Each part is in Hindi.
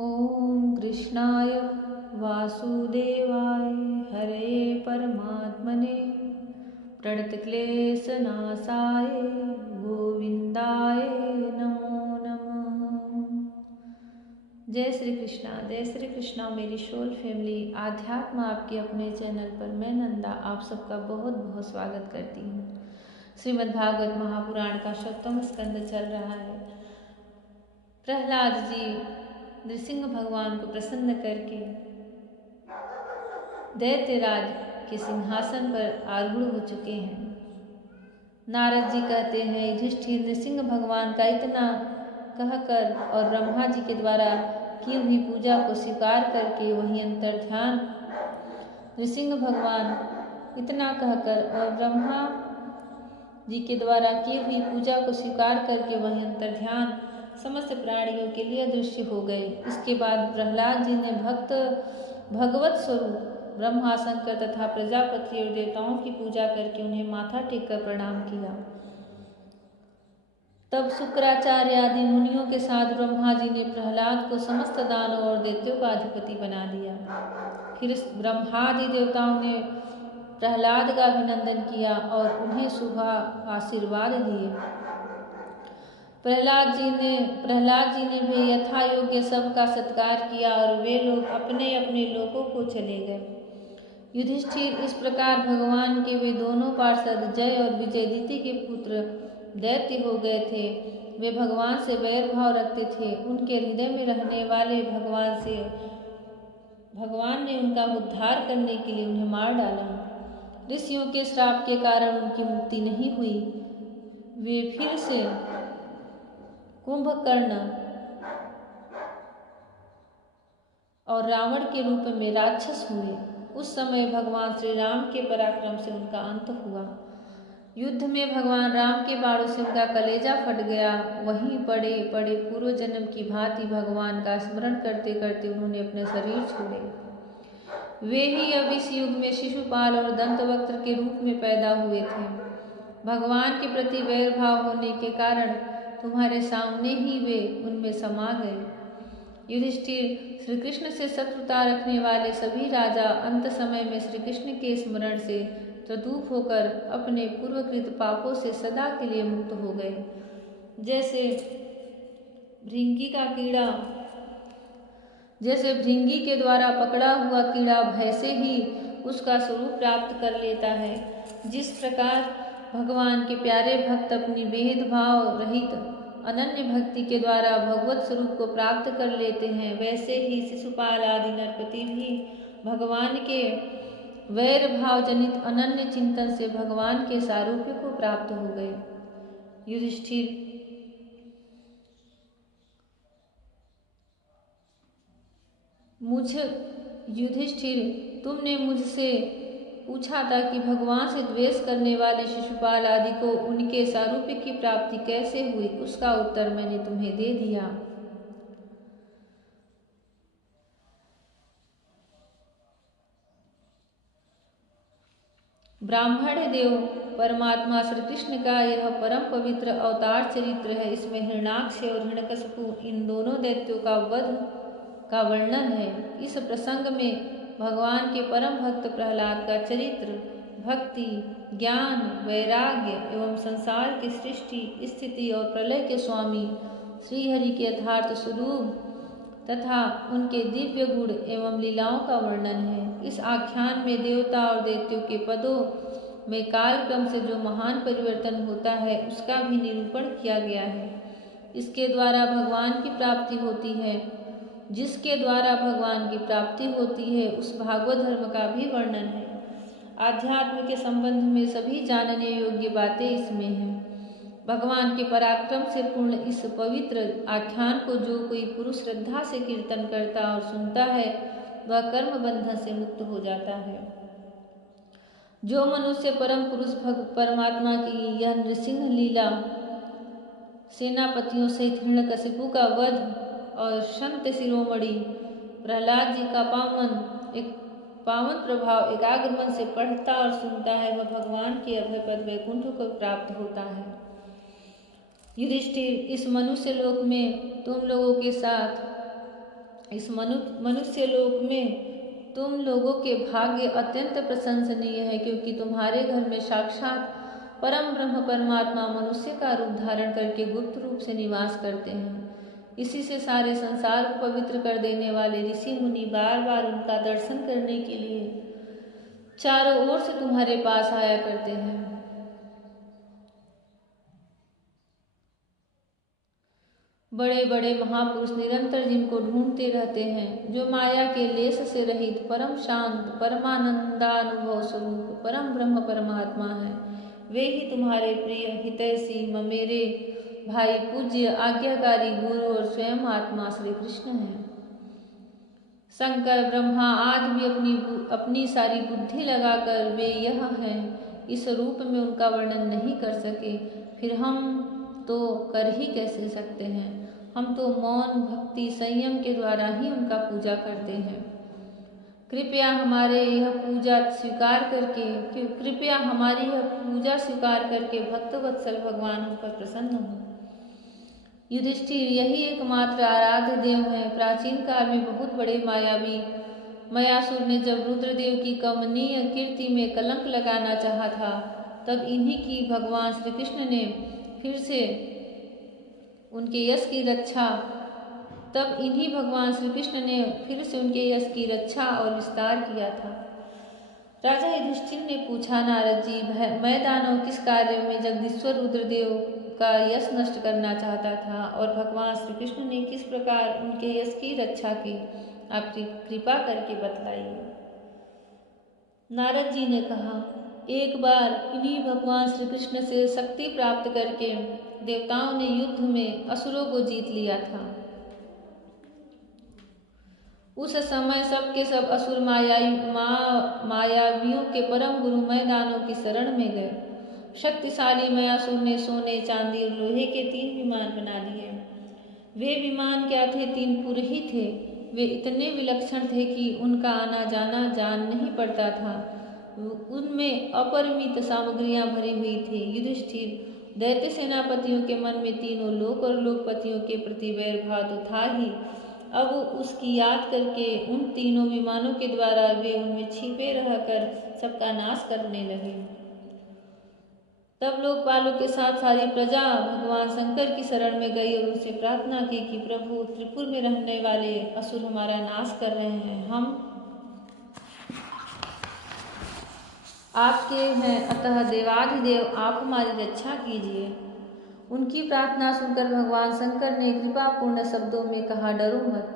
ओम कृष्णाय वासुदेवाय हरे परमात्मने प्रणतक्लेशनाशाय गोविंदाय नमो नमः। जय श्री कृष्णा मेरी सोल फैमिली। आध्यात्म आपके अपने चैनल पर मैं नंदा आप सबका बहुत बहुत स्वागत करती हूँ। श्रीमद् भागवत महापुराण का 7वां स्कंद चल रहा है। प्रहलाद जी नृसिंह भगवान को प्रसन्न करके दैत्यराज के सिंहासन पर आरूढ़ हो चुके हैं। नारद जी कहते हैं युधिष्ठिर नृसिंह भगवान का इतना कहकर और ब्रह्मा जी के द्वारा की हुई पूजा को स्वीकार करके वही अंतर ध्यान नृसिंह भगवान इतना कहकर और ब्रह्मा जी के द्वारा की हुई पूजा को स्वीकार करके वही अंतर ध्यान समस्त प्राणियों के लिए अदृश्य हो गए। इसके बाद प्रहलाद जी ने भगवत स्वरूप ब्रह्मा शंकर तथा प्रजापति और देवताओं की पूजा करके उन्हें माथा टेक कर प्रणाम किया। तब शुक्राचार्य आदि मुनियों के साथ ब्रह्मा जी ने प्रहलाद को समस्त दानों और दैत्यों का अधिपति बना दिया। फिर ब्रह्मादि देवताओं ने प्रहलाद का अभिनंदन किया और उन्हें शुभ आशीर्वाद दिए। प्रहलाद जी ने भी यथा योग्य सबका सत्कार किया और वे लोग अपने अपने लोकों को चले गए। युधिष्ठिर इस प्रकार भगवान के वे दोनों पार्षद जय और विजयदिति के पुत्र दैत्य हो गए थे। वे भगवान से वैर भाव रखते थे। उनके हृदय में रहने वाले भगवान ने उनका उद्धार करने के लिए उन्हें मार डाला। ऋषियों के श्राप के कारण उनकी मुक्ति नहीं हुई। वे फिर से कुंभकर्ण और रावण के रूप में राक्षस हुए। उस समय भगवान श्री राम के पराक्रम से उनका अंत हुआ। युद्ध में भगवान राम के बाणों से उनका कलेजा फट गया। वहीं पड़े पड़े पूर्व जन्म की भांति भगवान का स्मरण करते करते उन्होंने अपने शरीर छोड़े। वे ही अब इस युग में शिशुपाल और दंतवक्त्र के रूप में पैदा हुए थे। भगवान के प्रति वैर भाव होने के कारण तुम्हारे सामने ही वे उनमें समा गए। युधिष्ठिर श्री कृष्ण से शत्रुता रखने वाले सभी राजा अंत समय में श्री कृष्ण के स्मरण से तद्रूप होकर अपने पूर्वकृत पापों से सदा के लिए मुक्त हो गए। जैसे भृंगी के द्वारा पकड़ा हुआ कीड़ा भय से ही उसका स्वरूप प्राप्त कर लेता है, जिस प्रकार भगवान के प्यारे भक्त अपनी भेदभाव रहित अनन्य भक्ति के द्वारा भगवत स्वरूप को प्राप्त कर लेते हैं, वैसे ही शिशुपाल आदि नरपति भी भगवान के वैर भाव जनित अनन्य चिंतन से भगवान के सारूप्य को प्राप्त हो गए। युधिष्ठिर तुमने मुझसे पूछा था कि भगवान से द्वेष करने वाले शिशुपाल आदि को उनके सारूप्य की प्राप्ति कैसे हुई। उसका उत्तर मैंने तुम्हें दे दिया। ब्राह्मण देव परमात्मा श्री कृष्ण का यह परम पवित्र अवतार चरित्र है। इसमें हिरण्याक्ष और हिरण्यकशिपु इन दोनों दैत्यों का वध का वर्णन है। इस प्रसंग में भगवान के परम भक्त प्रहलाद का चरित्र भक्ति, ज्ञान, वैराग्य एवं संसार की सृष्टि, स्थिति और प्रलय के स्वामी श्रीहरि के यथार्थ स्वरूप तथा उनके दिव्य गुण एवं लीलाओं का वर्णन है। इस आख्यान में देवता और दैत्यों के पदों में कालक्रम से जो महान परिवर्तन होता है उसका भी निरूपण किया गया है। इसके द्वारा भगवान की प्राप्ति होती है। जिसके द्वारा भगवान की प्राप्ति होती है उस भागवत धर्म का भी वर्णन है। आध्यात्म के संबंध में सभी जानने योग्य बातें इसमें हैं। भगवान के पराक्रम से पूर्ण इस पवित्र आख्यान को जो कोई पुरुष श्रद्धा से कीर्तन करता और सुनता है वह कर्म बंधन से मुक्त हो जाता है। जो मनुष्य परम पुरुष परमात्मा की यह नृसिंह लीला सेनापतियों सहित हिरण्यकशिपु का वध और संत शिरोमणि प्रहलाद जी का पावन प्रभाव एकाग्र मन से पढ़ता और सुनता है वह भगवान के अभय पद वैकुंठ को प्राप्त होता है। युधिष्ठिर इस मनुष्य लोक में तुम लोगों के साथ इस मनुष्य लोक में तुम लोगों के भाग्य अत्यंत प्रशंसनीय है, क्योंकि तुम्हारे घर में साक्षात परम ब्रह्म परमात्मा मनुष्य का रूप धारण करके गुप्त रूप से निवास करते हैं। इसी से सारे संसार को पवित्र कर देने वाले ऋषि मुनि बार बार उनका दर्शन करने के लिए चारों ओर से तुम्हारे पास आया करते हैं। बड़े बड़े महापुरुष निरंतर जिनको ढूंढते रहते हैं, जो माया के लेस से रहित परम शांत परमानंदानुभव स्वरूप परम ब्रह्म परमात्मा है, वे ही तुम्हारे प्रिय हितैषी ममेरे भाई पूज्य आज्ञाकारी गुरु और स्वयं आत्मा श्री कृष्ण हैं। शंकर ब्रह्मा आदि भी अपनी सारी बुद्धि लगाकर वे यह हैं, इस रूप में उनका वर्णन नहीं कर सके, फिर हम तो कर ही कैसे सकते हैं। हम तो मौन भक्ति संयम के द्वारा ही उनका पूजा करते हैं। कृपया हमारी यह पूजा स्वीकार करके भक्तवत्सल भगवान हम पर प्रसन्न हो। युधिष्ठिर, यही एकमात्र आराध्य देव है। प्राचीन काल में बहुत बड़े मायावी मयासुर ने जब रुद्रदेव की कमनीय कीर्ति में कलंक लगाना चाहा था, तब इन्हीं की भगवान श्री कृष्ण ने फिर से उनके यश की रक्षा और विस्तार किया था। राजा युधिष्ठिर ने पूछा, नारद जी, मैं दानव किस कार्य में जगदीश्वर रुद्रदेव का यश नष्ट करना चाहता था और भगवान श्री कृष्ण ने किस प्रकार उनके यश की रक्षा की, आपकी कृपा करके बतलाइए। नारद जी ने कहा, एक बार इन्हीं भगवान श्री कृष्ण से शक्ति प्राप्त करके देवताओं ने युद्ध में असुरों को जीत लिया था। उस समय सब के सब असुर मायावियों के परम गुरु मैदानों की शरण में गए। शक्तिशाली मयासुर ने सोने चांदी और लोहे के 3 विमान बना लिए। वे विमान क्या थे, 3 पुर ही थे। वे इतने विलक्षण थे कि उनका आना जाना जान नहीं पड़ता था। उनमें अपरिमित सामग्रियां भरी हुई थी। युधिष्ठिर, दैत्य सेनापतियों के मन में तीनों लोक और लोकपतियों के प्रति वैर भाव तो था ही, अब उसकी याद करके उन तीनों विमानों के द्वारा वे उनमें छिपे रहकर सबका नाश करने लगे। तब लोकपालों के साथ सारी प्रजा भगवान शंकर की शरण में गई और उनसे प्रार्थना की कि प्रभु, त्रिपुर में रहने वाले असुर हमारा नाश कर रहे हैं, हम आपके हैं, अतः देवाधिदेव आप हमारी रक्षा कीजिए। उनकी प्रार्थना सुनकर भगवान शंकर ने कृपापूर्ण शब्दों में कहा, डरो मत।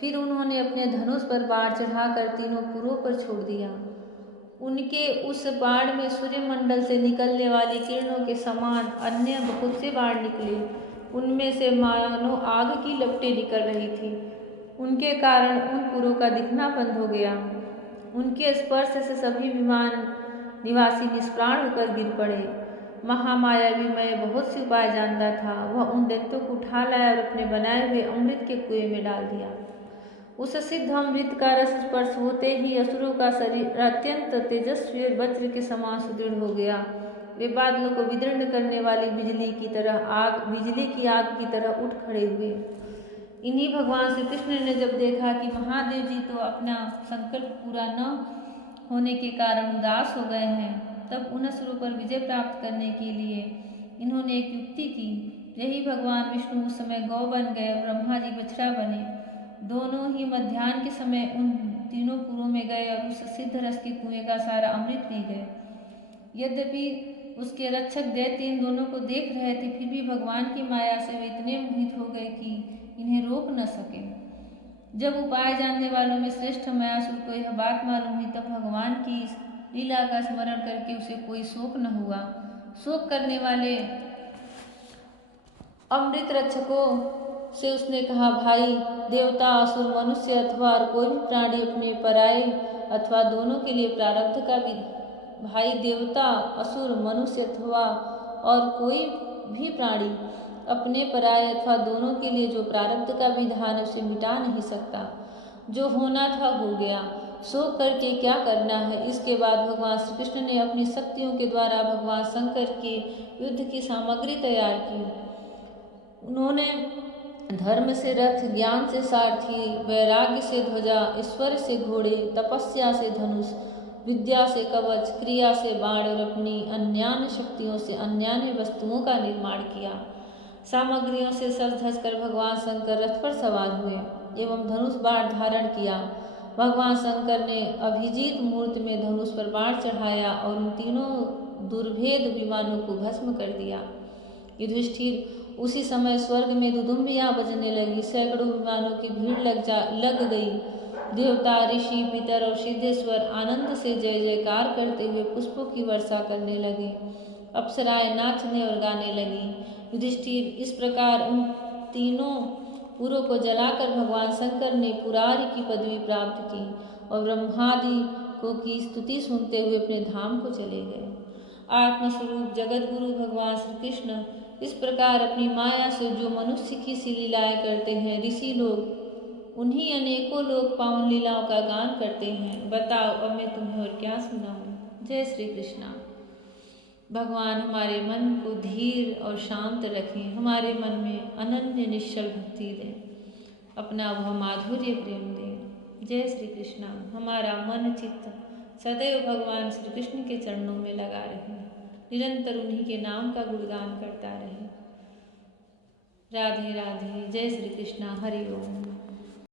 फिर उन्होंने अपने धनुष पर बाण चढ़ाकर तीनों पुरों पर छोड़ दिया। उनके उस बाण में सूर्यमंडल से निकलने वाली किरणों के समान अन्य बहुत से बाण निकले। उनमें से मानो आग की लपटें निकल रही थी। उनके कारण उन पुरों का दिखना बंद हो गया। उनके स्पर्श से सभी विमान निवासी निष्प्राण होकर गिर पड़े। महामायावी मैं बहुत से उपाय जानता था। वह उन दैत्यों को उठा लाया और अपने बनाए हुए अमृत के कुएं में डाल दिया। उस सिद्ध अमृत का रस स्पर्श होते ही असुरों का शरीर अत्यंत तेजस्वी और वज्र के समान सुदृढ़ हो गया। वे बादलों को विदीर्ण करने वाली बिजली की आग की तरह उठ खड़े हुए। इन्हीं भगवान श्री कृष्ण ने जब देखा कि महादेव जी तो अपना संकल्प पूरा न होने के कारण उदास हो गए हैं, तब उन असुरों पर विजय प्राप्त करने के लिए इन्होंने एक युक्ति की। यही भगवान विष्णु उस समय गौ बन गए और ब्रह्मा जी बछड़ा बने। दोनों ही मध्याह्न के समय उन तीनों पुरों में गए और उस सिद्ध रस के कुएं का सारा अमृत पी गए। यद्यपि उसके रक्षक दैत्य इन दोनों को देख रहे थे, फिर भी भगवान की माया से वे इतने मोहित हो गए कि इन्हें रोक न सके। जब उपाय जानने वालों में श्रेष्ठ मयासुर को यह बात मालूम हुई, तब भगवान की इस लीला का स्मरण करके उसे कोई शोक न हुआ। शोक करने वाले अमृत रक्षकों से उसने कहा, भाई, देवता, असुर, मनुष्य अथवा और कोई भी प्राणी अपने पराये अथवा दोनों के लिए प्रारब्ध का भाई, देवता, असुर, मनुष्य अथवा और कोई भी प्राणी अपने पराये अथवा दोनों के लिए जो प्रारब्ध का विधान उसे मिटा नहीं सकता। जो होना था हो गया, शोक करके क्या करना है। इसके बाद भगवान श्री कृष्ण ने अपनी शक्तियों के द्वारा भगवान शंकर के युद्ध की सामग्री तैयार की। उन्होंने धर्म से रथ, ज्ञान से सारथी, वैराग्य से ध्वजा, ईश्वर से घोड़े, तपस्या से धनुष, विद्या से कवच, क्रिया से बाण और अपनी अन्यान्य शक्तियों से अन्यान्य वस्तुओं का निर्माण किया। सामग्रियों से सज धज कर भगवान शंकर रथ पर सवार हुए एवं धनुष बाण धारण किया। भगवान शंकर ने अभिजीत मुहूर्त में धनुष पर बाण चढ़ाया और उन तीनों दुर्भेद विमानों को भस्म कर दिया। युधिष्ठिर, उसी समय स्वर्ग में दुदुम्बियां बजने लगी, सैकड़ों विमानों की भीड़ लग गई। देवता, ऋषि, पितर और सिद्धेश्वर आनंद से जय जयकार करते हुए पुष्पों की वर्षा करने लगे। अप्सराएं नाचने और गाने लगी। युधिष्ठिर, इस प्रकार उन तीनों पुरों को जलाकर भगवान शंकर ने पुरारी की पदवी प्राप्त की और ब्रह्मादि को की स्तुति सुनते हुए अपने धाम को चले गए। आत्मस्वरूप जगत गुरु भगवान श्री कृष्ण इस प्रकार अपनी माया से जो मनुष्य की सी लीलाएं करते हैं, ऋषि लोग उन्हीं अनेकों लोग पावन लीलाओं का गान करते हैं। बताओ अब मैं तुम्हें और क्या सुनाऊं। जय श्री कृष्णा। भगवान हमारे मन को धीर और शांत रखें, हमारे मन में अनन्य निश्चल भक्ति दें, अपना वह माधुर्य प्रेम दें। जय श्री कृष्णा। हमारा मन चित्त सदैव भगवान श्री कृष्ण के चरणों में लगा रहे, निरंतर उन्हीं के नाम का गुणगान करता रहे। राधे राधे। जय श्री कृष्णा। हरि ओम।